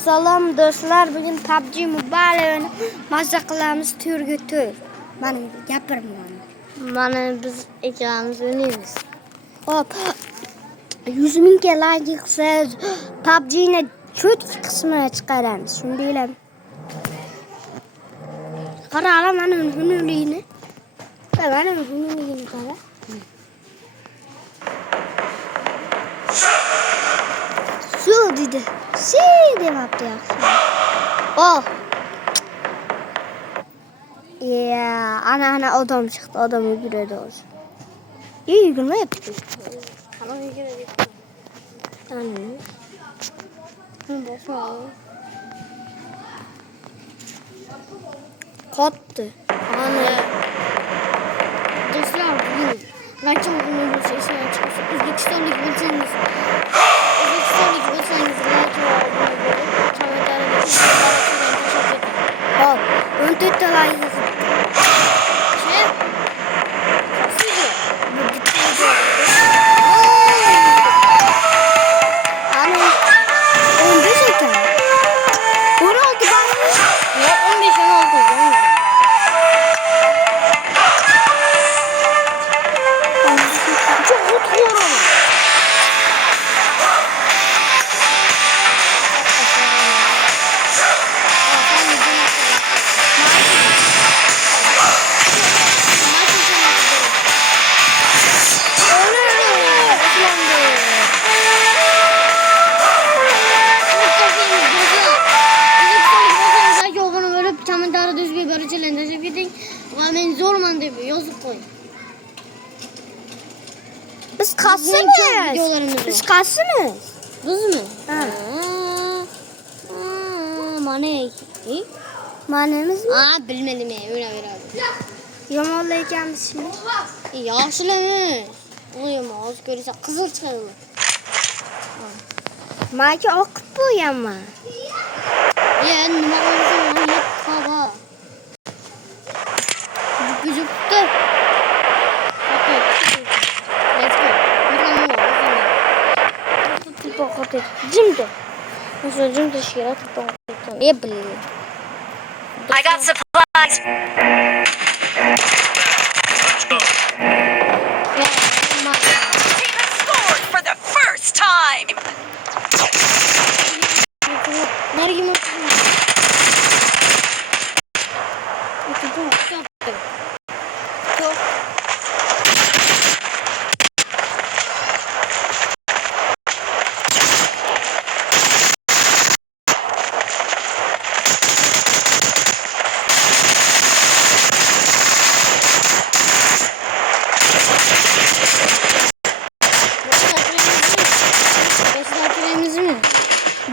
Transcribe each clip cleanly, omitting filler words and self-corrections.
Assalom do'stlar, bugun PUBG Mobile mazza qilamiz turga tur. Mana gapirma. Mana biz ikkalamiz o'ynaymiz. Hop. 100 mingga like qilsangiz PUBG ni cho'tki qismini chiqaramiz. Shuni bilaman. Qara mana hunurligini. Mana hunurligini qara. Su dedi. Demapti yaxshi. Oh. Ana odam chiqdi. Odam yuguradi hozir. Yugurmayapti. Qani yuguradi. Ana. Boshqa. Qotdi. Ana. Do'stlar, bugun raqam bo'lsa chiqsa, O'zbekistonlik bo'lsangiz, Hop, 14 ta like. Men zo'rman deb yozib qo'y. Biz qaysi? Biz qaysimiz? Bizmi? Ha. Mana. Manamizmi? Bilmadim, o'ynaveradi. Yomonlaykanmiz şimdi. Yaxshilami. O'ymoz ko'rsa qizil chiqadi. Maka o'qib qo'yaman. Nima qilsam, qara. Güzüktü. Let's go. Tipo hotel. Jimdo. Nasıl jimdo şira tipo hotel. Ne bileyim. I got supplies. Team has scored for the first time. Nereye mi?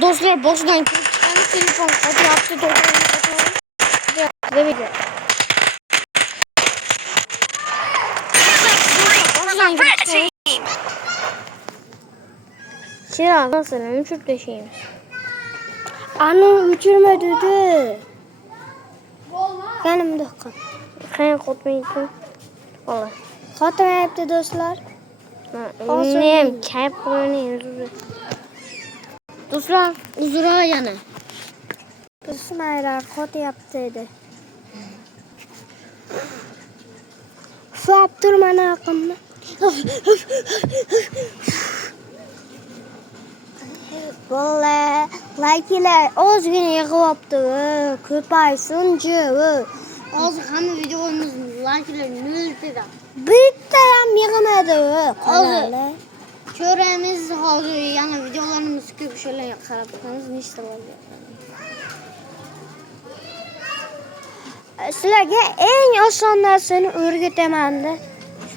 Dostlar boşdan çıkan telefon hadi yaptı Red team. Şira nasıl uçup deşeyim. Ana uçurma dedi. Benim de kal. Kayın kotmaydı. Valla. Hatırla yaptı dostlar. Neyim kayıp koymayın. Dostlar uzura yana. Bismillah kod yaptıydı. Su yaptırmana akımda. Vallahi like'ler az güne yıkıptı. Köpaysınca. Az hamı videomuz like'ler nültüdü. Bitti yıkamadı. Az köremiz oldu yani videolarımız köp şöyle qarab bakanız ne işte oluyor. Sizlarga eng oson narsani o'rgataman-da.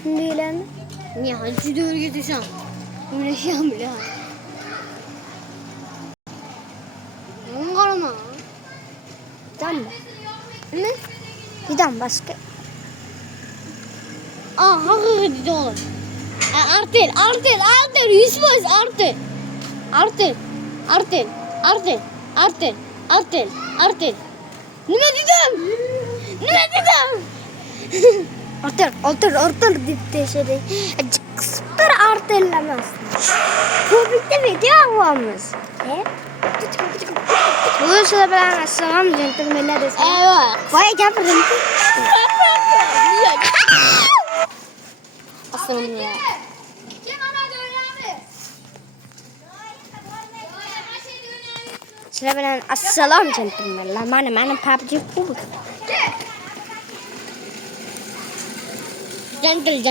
Shuni bilaman. Ne juda o'rgatisham. O'ylasham bile. O'n qarama. Tamam. Ne? Gidam başka. Haqiqiy dedi oğlum. Artel 100% Artel. Nima dedim? Ortar deb teshadi. Super artellamas. Ko'plikda video olamiz. Do'stlar bilan assalom jentelmenlar do'stlar. Evet. Voy gapirdim. Aslında. Sizlar bilan assalom jentelmenlar. Mana PUBG kubok. Gentle.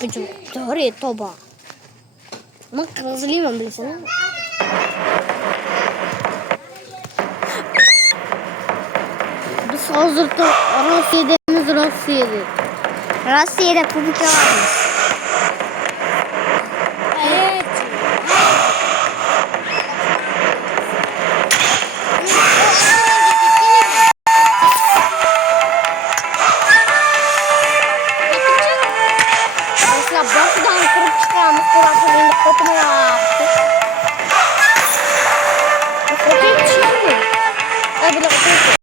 Pucuk. Doğru toba. Ama kızılıyım bilirsin. Biz hazırda Rusya'da. Rossiyada kubok olamiz. Evet. Mesela bakıdan kırıp çıkarmış burası beni kopmaya yaptı. Bakın çıkıyor. Öbürü bakıyor.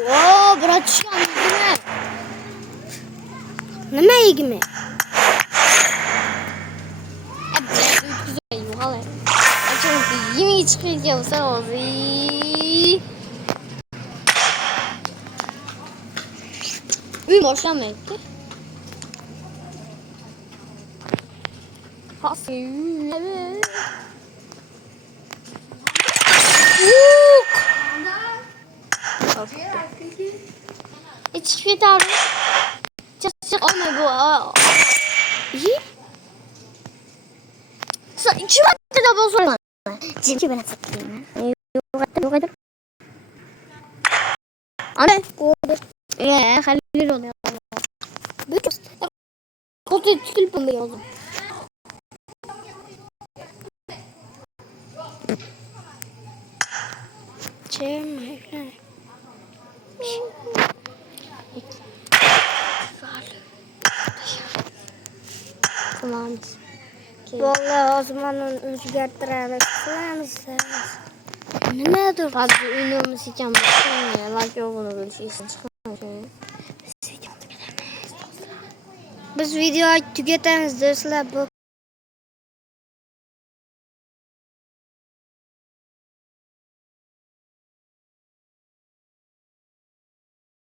Oo, bura çıkan değil mi? Nima yigimi? Güzel yuhalı. Açın yemeği çıkacağım sen olsun. Ün boşlama etti. Hasıl. Evet. Hiç hiçbir daha. Çık olmuyor bu. İyi. Sen iki madde de bozulma. Çünkü ben atayım. Yok hadi. Anne. Halil oluyor. Bütün. Koltuğu tülp mü oğlum? Çevirme. Tamam. Vallahi o zaman o'zgartiramiz. Qilamiz. Nimadir? Hadi ünümüz için bakın ya. Like olduğunu bilişirsin. Biz videoyu tugatamiz do'stlar. Bu